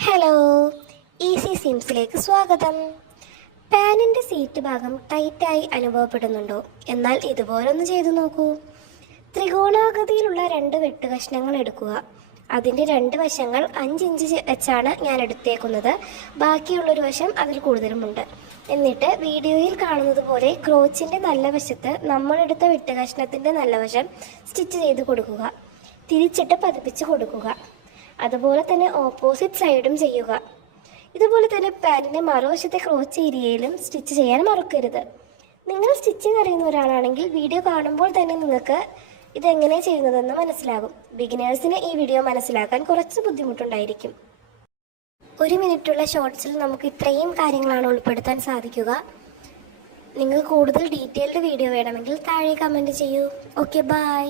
Hello, easy സിംസിലേക്ക് സ്വാഗതം. പാനിൻ്റെ seat ഭാഗം ടൈറ്റായി അനുഭവപ്പെടുന്നുണ്ടോ? എന്നാൽ ഇതുപോലൊന്ന് ചെയ്തു നോക്കൂ. ത്രികോണാകൃതിയിലുള്ള 2 വെട്ടുകഷ്ണങ്ങൾ എടുക്കുക. അതിൻ്റെ 2 വശങ്ങൾ 5 ഇഞ്ച് വെച്ചാണ് ഞാൻ എടുത്തേക്കുന്നത്. ബാക്കിയുള്ളൊരു വശം അതിൽ കൂടുതലുമുണ്ട്. എന്നിട്ട് വീഡിയോയിൽ കാണുന്നത് പോലെ ക്രോച്ചിൻ്റെ നല്ല വശത്ത് നമ്മളെടുത്ത വെട്ടുകഷ്ണത്തിൻ്റെ നല്ല വശം സ്റ്റിച്ച് ചെയ്ത് കൊടുക്കുക. തിരിച്ചിട്ട് പതിപ്പിച്ച് കൊടുക്കുക. അതുപോലെ തന്നെ ഓപ്പോസിറ്റ് സൈഡും ചെയ്യുക. ഇതുപോലെ തന്നെ പാൻറ്റിൻ്റെ മറുവശത്തെ ക്രോച്ച് ഏരിയയിലും സ്റ്റിച്ച് ചെയ്യാൻ മറക്കരുത്. നിങ്ങൾ സ്റ്റിച്ചിങ് അറിയുന്ന ഒരാളാണെങ്കിൽ വീഡിയോ കാണുമ്പോൾ തന്നെ നിങ്ങൾക്ക് ഇതെങ്ങനെ ചെയ്യുന്നതെന്ന് മനസ്സിലാകും. ബിഗിനേഴ്സിന് ഈ വീഡിയോ മനസ്സിലാക്കാൻ കുറച്ച് ബുദ്ധിമുട്ടുണ്ടായിരിക്കും. 1 മിനിറ്റുള്ള ഷോർട്സിൽ നമുക്ക് ഇത്രയും കാര്യങ്ങളാണ് ഉൾപ്പെടുത്താൻ സാധിക്കുക. നിങ്ങൾക്ക് കൂടുതൽ ഡീറ്റെയിൽഡ് വീഡിയോ വേണമെങ്കിൽ താഴെ കമൻറ്റ് ചെയ്യൂ. Okay, by.